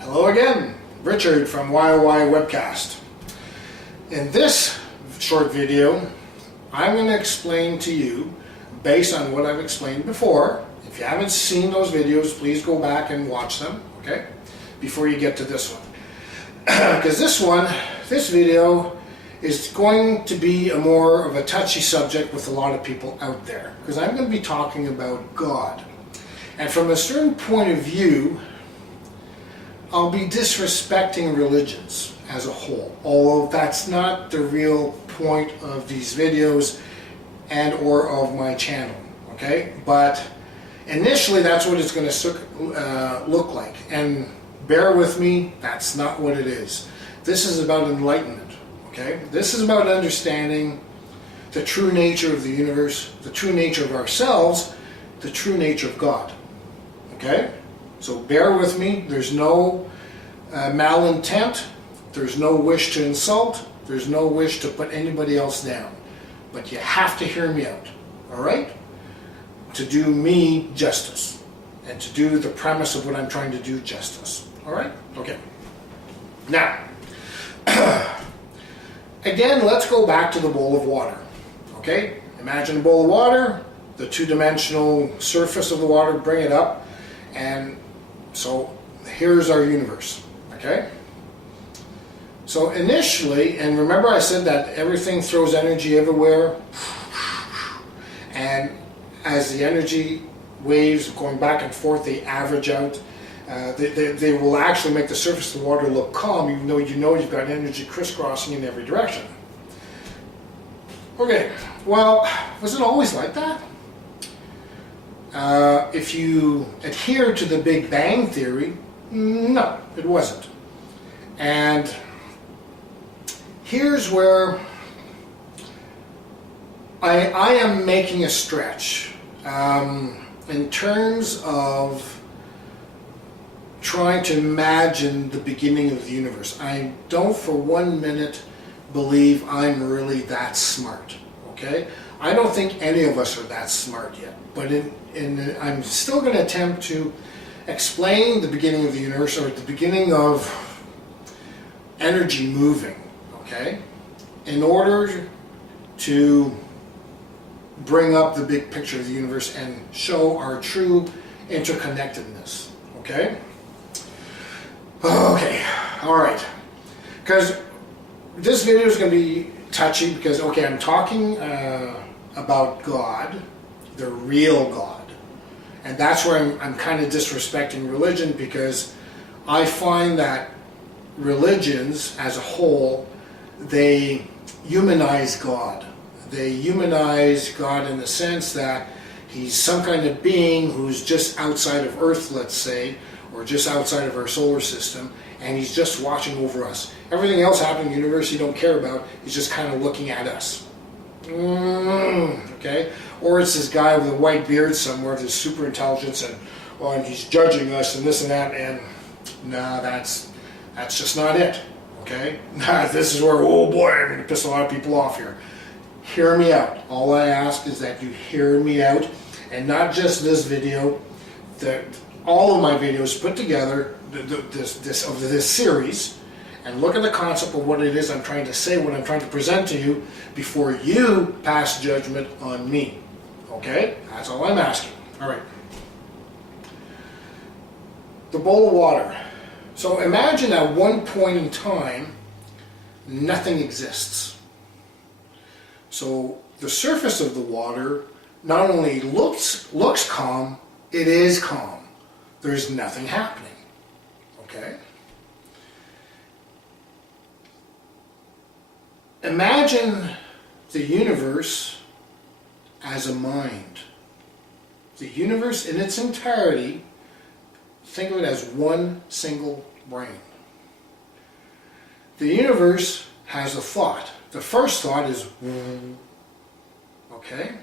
Hello again, Richard from WYOY Webcast. In this short video, I'm going to explain to you, based on what I've explained before. If you haven't seen those videos, please go back and watch them, okay, before you get to this one. Because this video is going to be more of a touchy subject with a lot of people out there. Because I'm going to be talking about God. And from a certain point of view, I'll be disrespecting religions as a whole, although that's not the real point of these videos and or of my channel, okay? But initially that's what it's going to look like, and bear with me, that's not what it is. This is about enlightenment, okay? This is about understanding the true nature of the universe, the true nature of ourselves, the true nature of God, okay? So bear with me. There's no malintent. There's no wish to insult. There's no wish to put anybody else down. But you have to hear me out, all right? To do me justice and to do the premise of what I'm trying to do justice, all right? Okay. Now, again, let's go back to the bowl of water, okay? Imagine a bowl of water, the two-dimensional surface of the water, bring it up, and so here's our universe, okay? So initially, and remember I said that everything throws energy everywhere, and as the energy waves going back and forth, they average out. They will actually make the surface of the water look calm, even though you know you've got energy crisscrossing in every direction. Okay, well, was it always like that? If you adhere to the Big Bang Theory, no, it wasn't. And here's where I am making a stretch in terms of trying to imagine the beginning of the universe. I don't for 1 minute believe I'm really that smart, okay? I don't think any of us are that smart yet, but I'm still going to attempt to explain the beginning of the universe, or the beginning of energy moving, okay, in order to bring up the big picture of the universe and show our true interconnectedness, okay? Okay, all right, because this video is going to be touchy because, okay, I'm talking about God, the real God, and that's where I'm kind of disrespecting religion, because I find that religions as a whole, they humanize God. They humanize God in the sense that he's some kind of being who's just outside of Earth, let's say, or just outside of our solar system, and he's just watching over us. Everything else happening in the universe he don't care about. He's just kind of looking at us. Okay? Or it's this guy with a white beard somewhere, this super intelligence, and he's judging us and this and that, and nah, that's just not it. Okay? This is where, oh boy, I'm going to piss a lot of people off here. Hear me out. All I ask is that you hear me out, and not just this video, all of my videos put together, this series, and look at the concept of what it is I'm trying to say, what I'm trying to present to you, before you pass judgment on me. Okay? That's all I'm asking. All right. The bowl of water. So imagine at one point in time, nothing exists. So the surface of the water not only looks calm, it is calm. There's nothing happening. Okay? Imagine the universe as a mind. The universe in its entirety, think of it as one single brain. The universe has a thought. The first thought is, okay?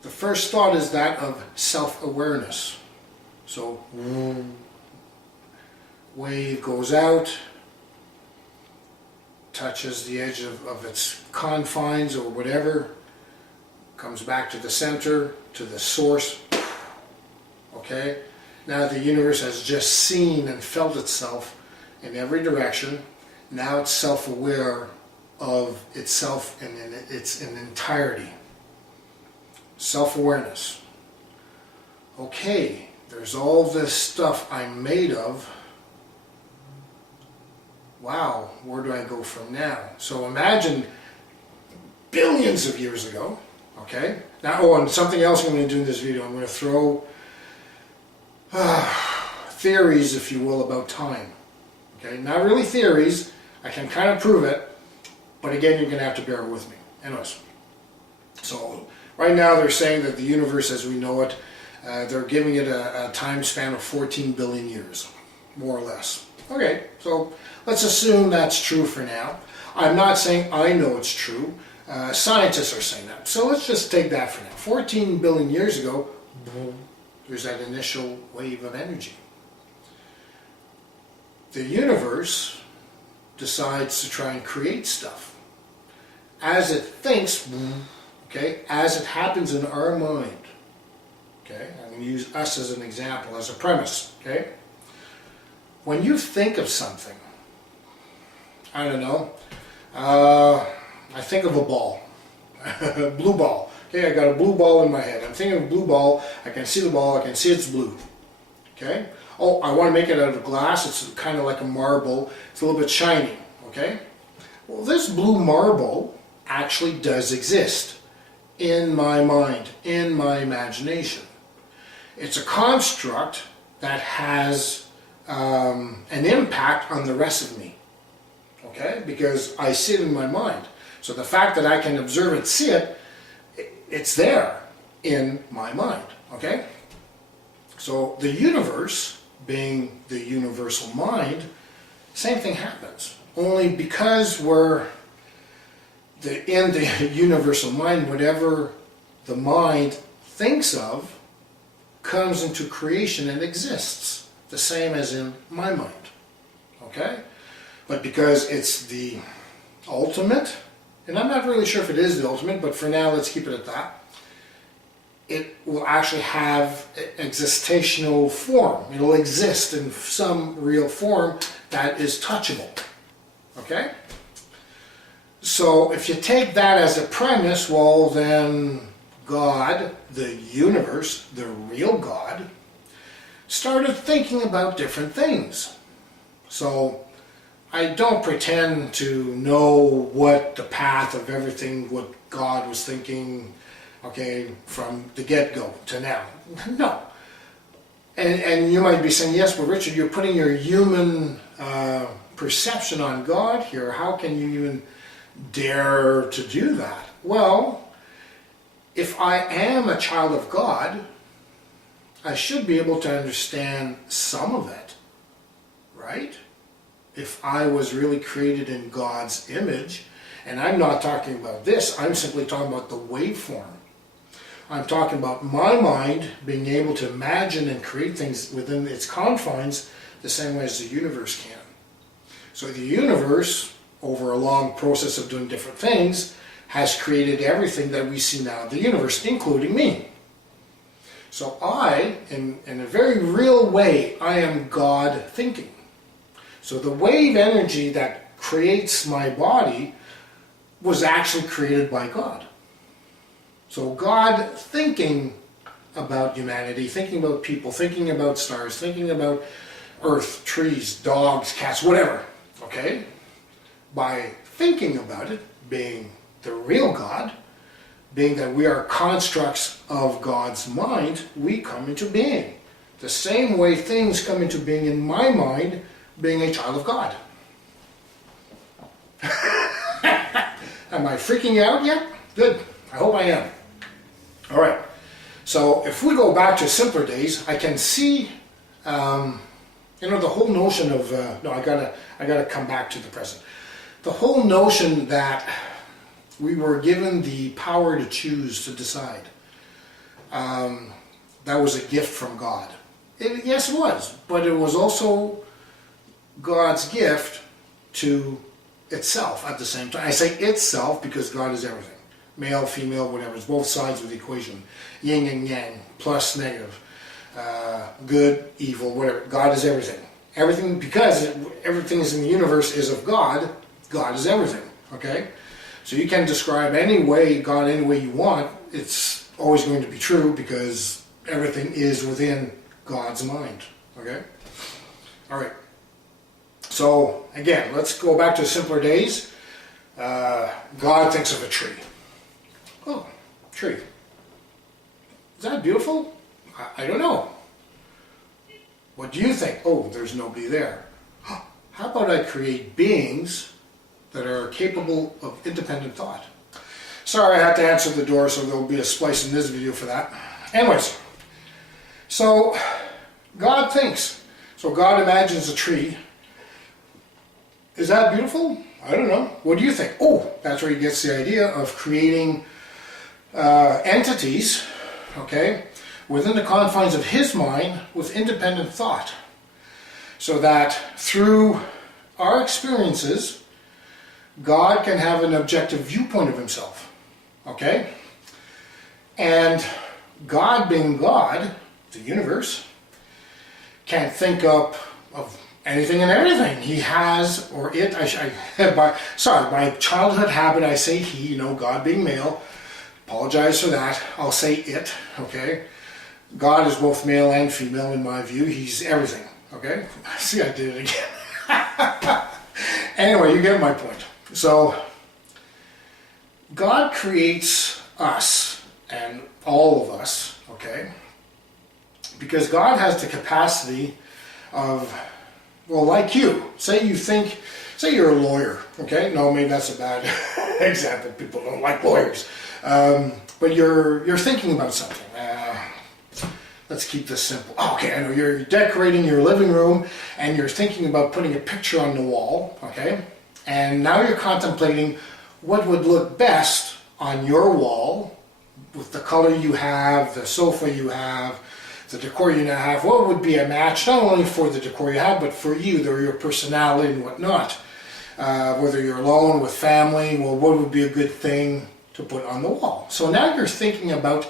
The first thought is that of self-awareness. So, wave goes out, touches the edge of its confines or whatever, comes back to the center, to the source, okay? Now the universe has just seen and felt itself in every direction. Now it's self-aware of itself and in its entirety. Self-awareness. Okay, there's all this stuff I'm made of. Wow, where do I go from now? So imagine billions of years ago, okay? Now, oh, and something else I'm going to do in this video, I'm going to throw theories, if you will, about time. Okay, not really theories, I can kind of prove it, but again, you're going to have to bear with me. Anyways, so right now they're saying that the universe as we know it, they're giving it a time span of 14 billion years, more or less. Okay, so let's assume that's true for now. I'm not saying I know it's true. Scientists are saying that. So let's just take that for now. 14 billion years ago, there's that initial wave of energy. The universe decides to try and create stuff. As it thinks, okay, as it happens in our mind, okay, I'm going to use us as an example, as a premise, okay? When you think of something, I don't know, I think of a ball, blue ball. Okay, I got a blue ball in my head. I'm thinking of a blue ball, I can see the ball, I can see it's blue. Okay? Oh, I want to make it out of glass, it's kind of like a marble, it's a little bit shiny. Okay? Well, this blue marble actually does exist in my mind, in my imagination. It's a construct that has an impact on the rest of me. Okay? Because I see it in my mind. So the fact that I can observe it, see it, it's there in my mind. Okay? So the universe, being the universal mind, same thing happens. Only because we're in the universal mind, whatever the mind thinks of comes into creation and exists, the same as in my mind. Okay? But because it's the ultimate, and I'm not really sure if it is the ultimate, but for now let's keep it at that, it will actually have existential form. It'll exist in some real form that is touchable. Okay? So if you take that as a premise, well then God, the universe, the real God, started thinking about different things. So I don't pretend to know what the path of everything, what God was thinking, okay, from the get-go to now. No. And you might be saying, yes, but Richard, you're putting your human perception on God here. How can you even dare to do that? Well, if I am a child of God, I should be able to understand some of it, right? If I was really created in God's image, and I'm not talking about this, I'm simply talking about the waveform. I'm talking about my mind being able to imagine and create things within its confines the same way as the universe can. So the universe, over a long process of doing different things, has created everything that we see now in the universe, including me. So I, in a very real way, I am God thinking. So the wave energy that creates my body was actually created by God. So God thinking about humanity, thinking about people, thinking about stars, thinking about earth, trees, dogs, cats, whatever, okay? By thinking about it, being the real God, being that we are constructs of God's mind, we come into being. The same way things come into being in my mind, being a child of God. Am I freaking out yet? Good. I hope I am. All right. So if we go back to simpler days, I can see, the whole notion of I gotta come back to the present. The whole notion that we were given the power to choose, to decide. That was a gift from God. Yes, it was, but it was also God's gift to itself at the same time. I say itself because God is everything. Male, female, whatever. It's both sides of the equation. Yin and yang, plus, negative. good, evil, whatever. God is everything. Everything, because everything is in the universe is of God, God is everything, okay? So you can describe any way, God any way you want, it's always going to be true because everything is within God's mind, okay? All right. So, again, let's go back to simpler days. God thinks of a tree. Oh, tree. Is that beautiful? I don't know. What do you think? Oh, there's nobody there. How about I create beings that are capable of independent thought? Sorry, I had to answer the door, so there'll be a splice in this video for that. Anyways, so God thinks. So God imagines a tree. Is that beautiful? I don't know. What do you think? Oh, that's where he gets the idea of creating entities, okay, within the confines of his mind with independent thought. So that through our experiences, God can have an objective viewpoint of himself, okay? And God being God, the universe, can think up of anything and everything. He has, or it, by childhood habit I say he, you know, God being male. Apologize for that. I'll say it, okay? God is both male and female in my view. He's everything, okay? See, I did it again. Anyway, you get my point. So, God creates us, and all of us, okay? Because God has the capacity of, well, like you. Say you're a lawyer, okay? No, maybe that's a bad example. People don't like lawyers. But you're thinking about something. Let's keep this simple. Okay, I know you're decorating your living room and you're thinking about putting a picture on the wall, okay? And now you're contemplating what would look best on your wall with the color you have, the sofa you have, the decor you now have. What would be a match not only for the decor you have, but for you, your personality and whatnot. Whether you're alone, with family, well, what would be a good thing to put on the wall? So now you're thinking about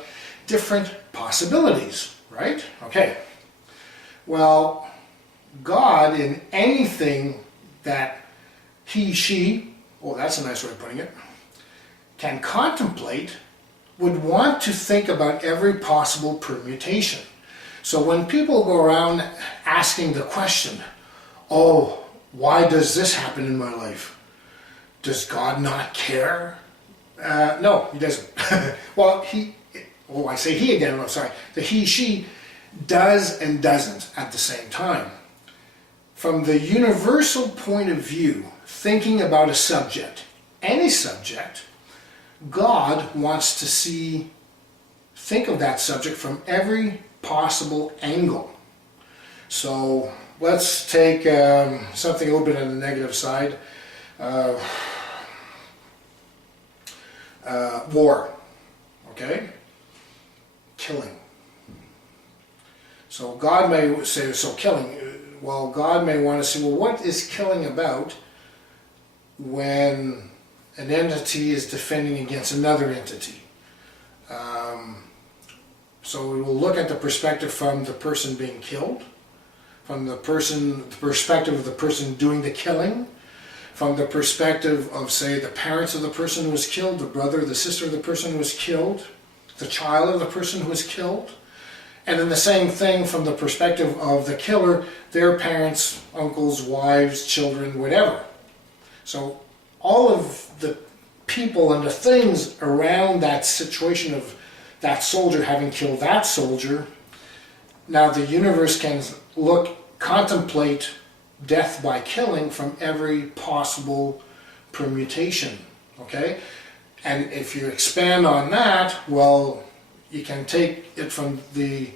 different possibilities, right? Okay. Well, God in anything that he, she, oh, that's a nice way of putting it, can contemplate, would want to think about every possible permutation. So when people go around asking the question, oh, why does this happen in my life? Does God not care? No, he doesn't. Well, I say he again, I'm sorry. The he, she does and doesn't at the same time. From the universal point of view, thinking about a subject, any subject, God wants to think of that subject from every possible angle. So let's take something a little bit on the negative side. War, okay? Killing. So God may say, so killing, well, God may want to say, well, what is killing about when an entity is defending against another entity? So we will look at the perspective from the person being killed, from the perspective of the person doing the killing, from the perspective of, say, the parents of the person who was killed, the brother, the sister of the person who was killed, the child of the person who was killed, and then the same thing from the perspective of the killer, their parents, uncles, wives, children, whatever. So all of the people and the things around that situation of that soldier having killed that soldier, now the universe can contemplate death by killing from every possible permutation, okay? And if you expand on that, well, you can take it from the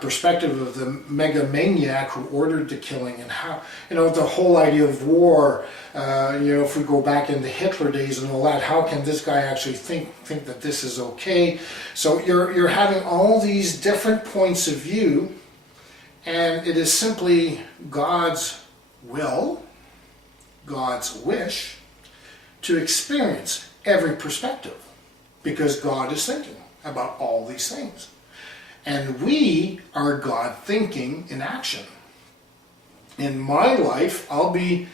perspective of the megamaniac who ordered the killing, and how, the whole idea of war, if we go back in the Hitler days and all that, how can this guy actually think that this is okay? So you're having all these different points of view, and it is simply God's will, God's wish, to experience every perspective, because God is thinking about all these things. And we are God thinking in action. In my life, I'll be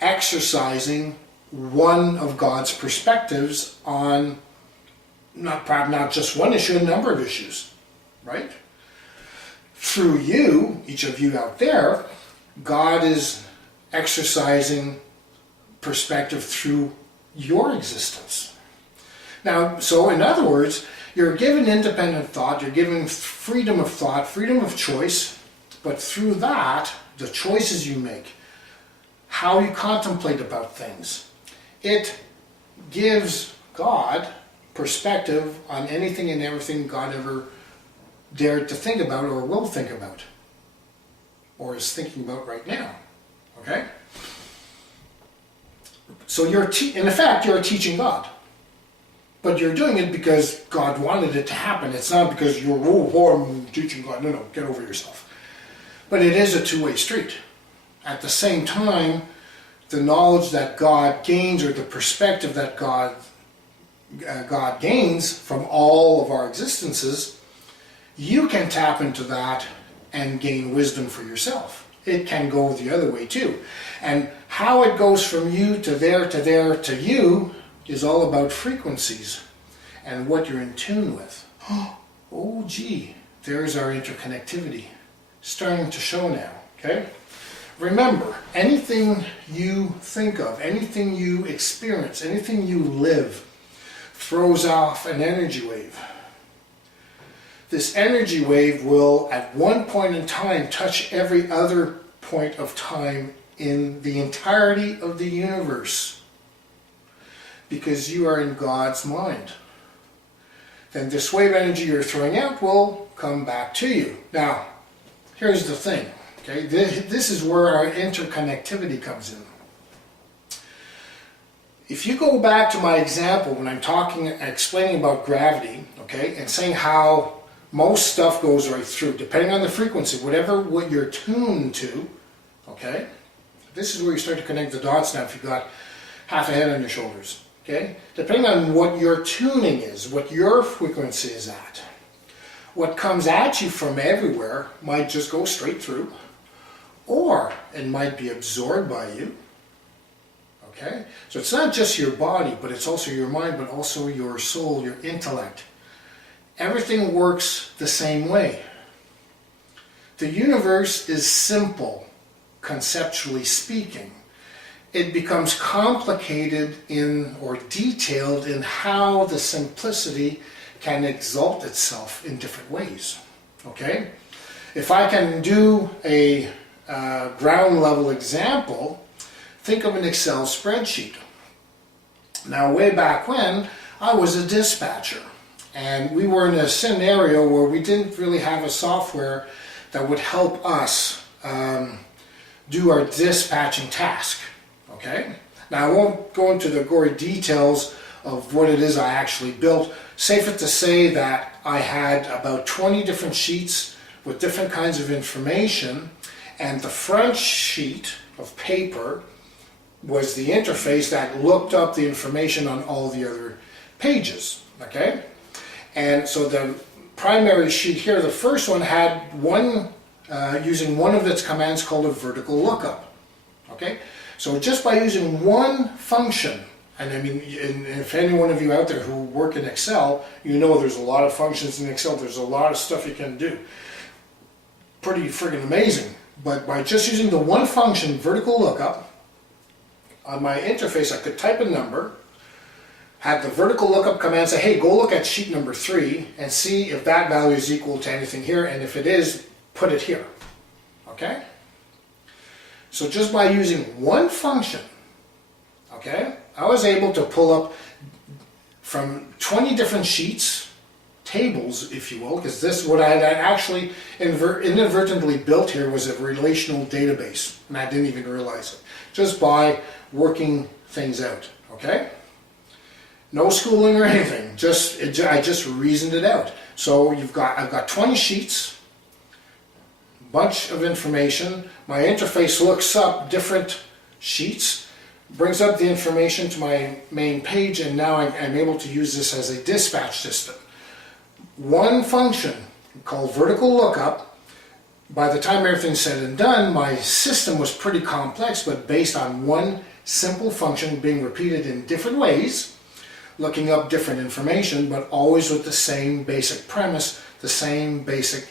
exercising one of God's perspectives on not just one issue, a number of issues, right? Through you, each of you out there, God is exercising perspective through your existence. Now, so in other words, you're given independent thought, you're given freedom of thought, freedom of choice, but through that, the choices you make, how you contemplate about things, it gives God perspective on anything and everything God ever dared to think about or will think about or is thinking about right now. Okay? So in effect, you're teaching God. But you're doing it because God wanted it to happen. It's not because you're, I'm teaching God. No, get over yourself. But it is a two-way street. At the same time, the knowledge that God gains, or the perspective that God gains from all of our existences, you can tap into that and gain wisdom for yourself. It can go the other way too. And how it goes from you to there to there to you is all about frequencies and what you're in tune with. Oh gee, there's our interconnectivity starting to show now, okay? Remember, anything you think of, anything you experience, anything you live throws off an energy wave. This energy wave will, at one point in time, touch every other point of time in the entirety of the universe. Because you are in God's mind. Then this wave energy you're throwing out will come back to you. Now, here's the thing. Okay, this is where our interconnectivity comes in. If you go back to my example when I'm explaining about gravity, okay, and saying how most stuff goes right through, depending on the frequency, what you're tuned to, okay, this is where you start to connect the dots now if you've got half a head on your shoulders, okay, depending on what your tuning is, what your frequency is at. What comes at you from everywhere might just go straight through, or it might be absorbed by you. Okay? So it's not just your body, but it's also your mind, but also your soul, your intellect. Everything works the same way. The universe is simple, conceptually speaking. It becomes complicated or detailed in how the simplicity can exalt itself in different ways. Okay? If I can do a ground level example, think of an Excel spreadsheet. Now, way back when, I was a dispatcher, and we were in a scenario where we didn't really have a software that would help us do our dispatching task. Okay? Now, I won't go into the gory details of what it is I actually built. Safe it to say that I had about 20 different sheets with different kinds of information, and the front sheet of paper was the interface that looked up the information on all the other pages, okay? And so the primary sheet here, the first one, had using one of its commands called a vertical lookup, okay? So just by using one function, and I mean, if any one of you out there who work in Excel, you know there's a lot of functions in Excel, there's a lot of stuff you can do. Pretty friggin' amazing. But by just using the one function, vertical lookup, on my interface I could type a number, have the vertical lookup command say, hey, go look at sheet number 3 and see if that value is equal to anything here, and if it is, put it here. Okay? So just by using one function, okay, I was able to pull up from 20 different sheets, tables, if you will, because this, what I had actually inadvertently built here was a relational database, and I didn't even realize it, just by working things out, okay? No schooling or anything, I just reasoned it out. So I've got 20 sheets, bunch of information. My interface looks up different sheets, brings up the information to my main page, and now I'm able to use this as a dispatch system. one function called vertical lookup. By the time everything's said and done, my system was pretty complex, but based on one simple function being repeated in different ways, looking up different information, but always with the same basic premise, the same basic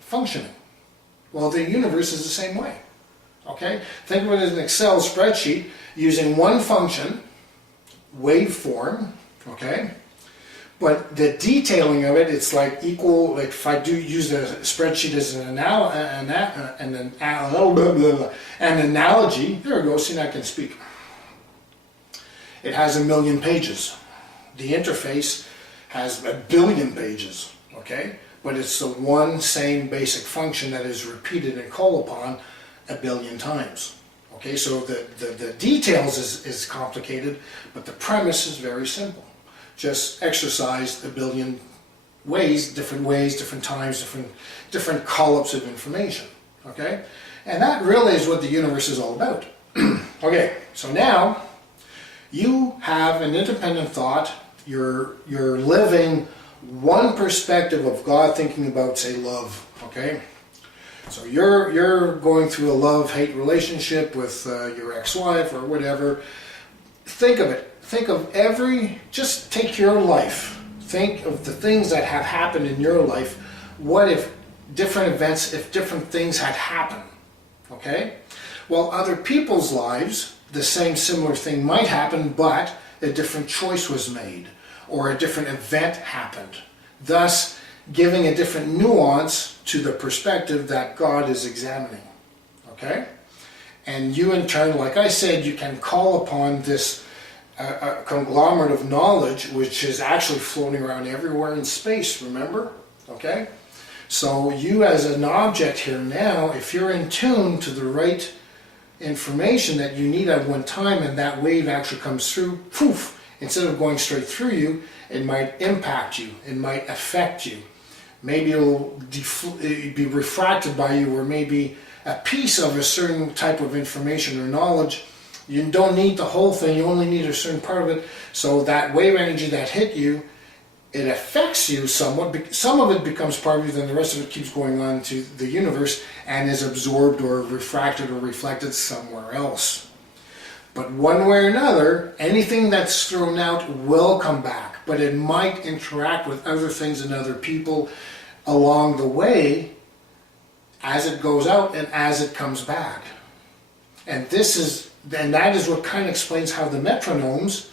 functioning. Well, the universe is the same way. Okay? Think of it as an Excel spreadsheet using one function, waveform, okay? But the detailing of it, it's like equal, like if I do use the spreadsheet as an analogy, there we go, see now I can speak. It has 1,000,000 pages. The interface has 1 billion pages, okay? But it's the one same basic function that is repeated and called upon 1 billion times. Okay, so the details is complicated, but the premise is very simple. Just exercised 1 billion ways, different times, different call-ups of information. Okay? And that really is what the universe is all about. Okay, so now you have an independent thought. You're living one perspective of God thinking about, say, love. Okay? So you're going through a love-hate relationship with your ex-wife or whatever. Think of it. Think of just take your life. Think of the things that have happened in your life. What if different events, if different things had happened? Okay? Well, other people's lives, the same similar thing might happen, but a different choice was made or a different event happened. Thus, giving a different nuance to the perspective that God is examining. Okay? And you in turn, like I said, you can call upon this conglomerate of knowledge which is actually floating around everywhere in space, remember? Okay? So you as an object here now, if you're in tune to the right information that you need at one time and that wave actually comes through, poof, instead of going straight through you, it might impact you, it might affect you. Maybe it'll be refracted by you, or maybe a piece of a certain type of information or knowledge. You don't need the whole thing, you only need a certain part of it. So that wave energy that hit you, it affects you somewhat. Some of it becomes part of you, then the rest of it keeps going on to the universe and is absorbed or refracted or reflected somewhere else. But one way or another, anything that's thrown out will come back, but it might interact with other things and other people along the way as it goes out and as it comes back. And that is what kind of explains how the metronomes,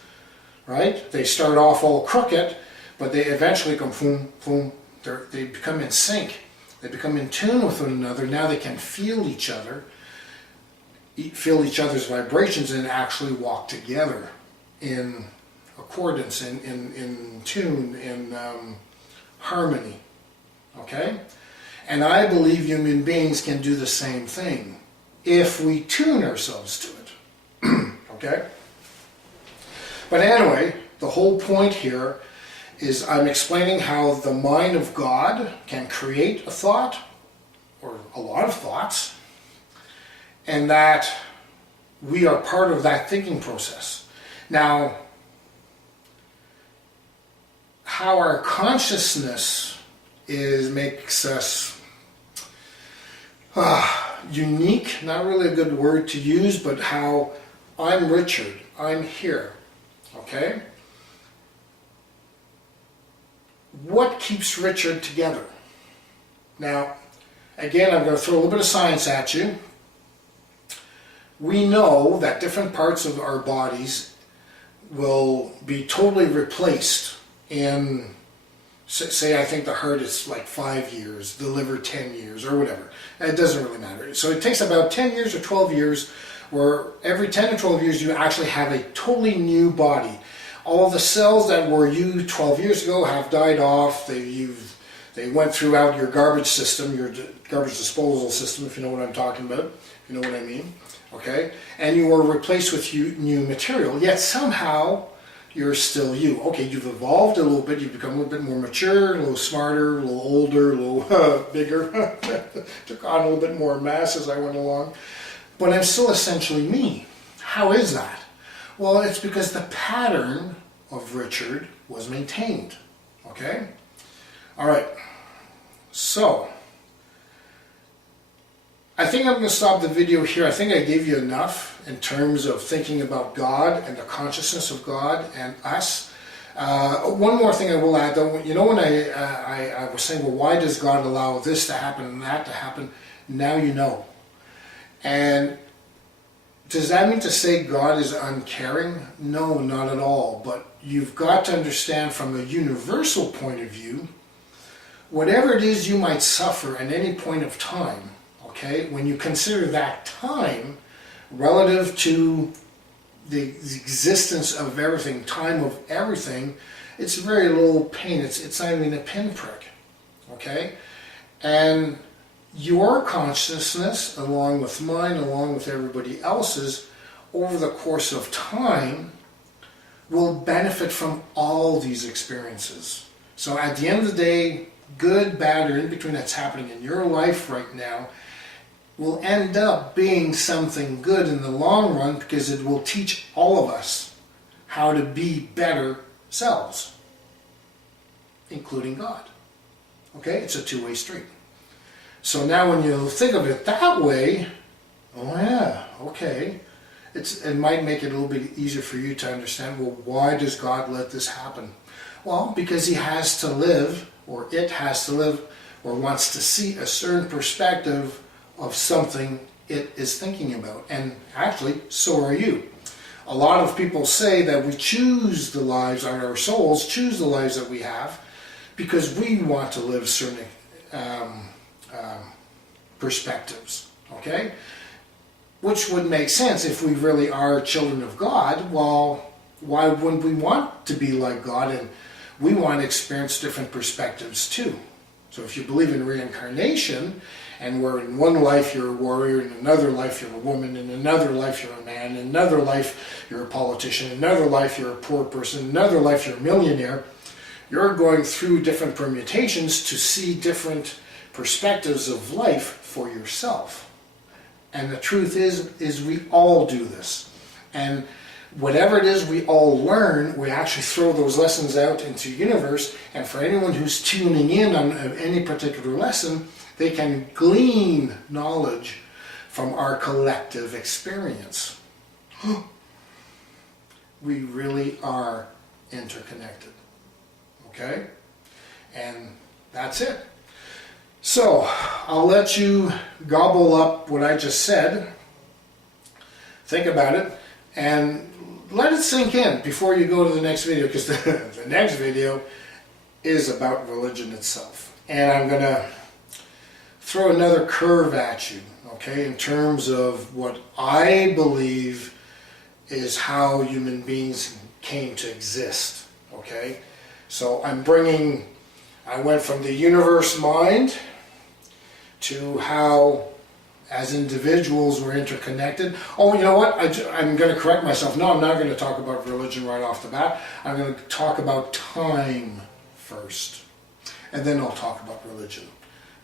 right? They start off all crooked, but they eventually come boom, boom. They become in sync. They become in tune with one another. Now they can feel each other, feel each other's vibrations, and actually walk together in accordance, in tune, in harmony. Okay? And I believe human beings can do the same thing if we tune ourselves to it. Okay? But anyway, the whole point here is I'm explaining how the mind of God can create a thought, or a lot of thoughts, and that we are part of that thinking process. Now, how our consciousness makes us unique, not really a good word to use, but how I'm Richard, I'm here, okay? What keeps Richard together? Now, again, I'm going to throw a little bit of science at you. We know that different parts of our bodies will be totally replaced in, say I think the heart is like 5 years, the liver 10 years, or whatever. It doesn't really matter. So it takes about 10 years or 12 years, where every 10 or 12 years you actually have a totally new body. All the cells that were you 12 years ago have died off. They went throughout your garbage system, your garbage disposal system, if you know what I'm talking about, if you know what I mean. Okay? And you were replaced with new material, yet somehow you're still you. Okay, you've evolved a little bit, you've become a little bit more mature, a little smarter, a little older, a little bigger. Took on a little bit more mass as I went along. But I'm still essentially me. How is that? Well, it's because the pattern of Richard was maintained. Okay? All right, so I think I'm going to stop the video here. I think I gave you enough in terms of thinking about God and the consciousness of God and us. One more thing I will add, though. You know, when I was saying, well, why does God allow this to happen and that to happen? Now you know. And does that mean to say God is uncaring? No, not at all. But you've got to understand from a universal point of view, whatever it is you might suffer at any point of time, okay, when you consider that time relative to the existence of everything, time of everything, it's very little pain. It's not even a pinprick, okay? And your consciousness, along with mine, along with everybody else's, over the course of time, will benefit from all these experiences. So at the end of the day, good, bad, or in between that's happening in your life right now will end up being something good in the long run, because it will teach all of us how to be better selves, including God. Okay? It's a two-way street. So now when you think of it that way, oh yeah, okay, it might make it a little bit easier for you to understand, well, why does God let this happen? Well, because he has to live, or it has to live, or wants to see a certain perspective of something it is thinking about. And actually, so are you. A lot of people say that we choose the lives, or our souls choose the lives that we have, because we want to live certain perspectives, okay? Which would make sense if we really are children of God. Well, why wouldn't we want to be like God? And we want to experience different perspectives too. So if you believe in reincarnation, and where in one life you're a warrior, in another life you're a woman, in another life you're a man, in another life you're a politician, in another life you're a poor person, in another life you're a millionaire, you're going through different permutations to see different perspectives of life for yourself. And the truth is we all do this. And whatever it is we all learn, we actually throw those lessons out into the universe, and for anyone who's tuning in on any particular lesson, they can glean knowledge from our collective experience. We really are interconnected. Okay? And that's it. So, I'll let you gobble up what I just said, think about it, and let it sink in before you go to the next video, because the next video is about religion itself. And I'm going to throw another curve at you, okay, in terms of what I believe is how human beings came to exist, okay? So I went from the universe mind to how, as individuals, we're interconnected. Oh, you know what? I'm going to correct myself. No, I'm not going to talk about religion right off the bat. I'm going to talk about time first, and then I'll talk about religion.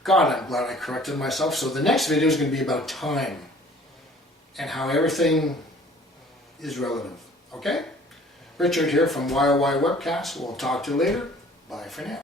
God, I'm glad I corrected myself. So the next video is going to be about time and how everything is relative. Okay? Richard here from WYOY Webcast. We'll talk to you later. Bye for now.